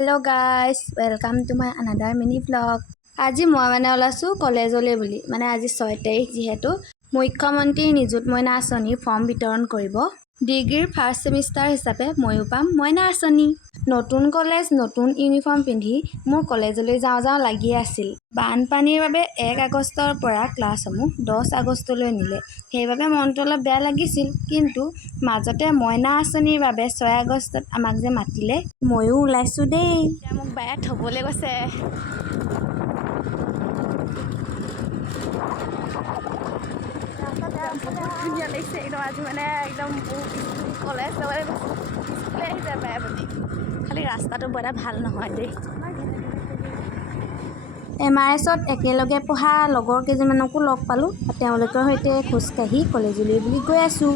Hello' guys welcome to my another mini blog. আজি মই ওলাইছোঁ কলেজলৈ বুলি আজি 6 তাৰিখ যিহেতু মুখ্যমন্ত্ৰী নিযুত মইনা আঁচনিৰ ফৰ্ম বিতৰণ কৰিব। ডিগ্ৰীৰ ফাৰ্ষ্ট ছেমিষ্টাৰ হিচাপে ময়ো পাম মইনা আঁচনি। নতুন কলেজ নতুন ইউনিফৰ্ম পিন্ধি মোৰ কলেজলৈ যাওঁ লাগি আছিল। বানপানীৰ বাবে 1 আগষ্টৰ পৰা ক্লাছসমূহ 10 আগষ্টলৈ নিলে, সেইবাবে মনটো অলপ বেয়া লাগিছিল। কিন্তু মাজতে মইনা আঁচনিৰ বাবে 6 আগষ্টত আমাক যে মাতিলে, ময়ো ওলাইছোঁ দেই। মোক বায়ে থ'বলৈ গৈছে। বহুত ধুনীয়া লাগিছে একদম। আজি একদম কলেজ যাবলৈ স্কুলে আহিছে বায়ে বুলি। খালি ৰাস্তাটো বৰ এটা ভাল নহয় দেই। MRSত একেলগে পঢ়া লগৰ কেইজনমানকো লগ পালোঁ। তেওঁলোকৰ সৈতে খোজকাঢ়ি কলেজলৈ বুলি গৈ আছোঁ।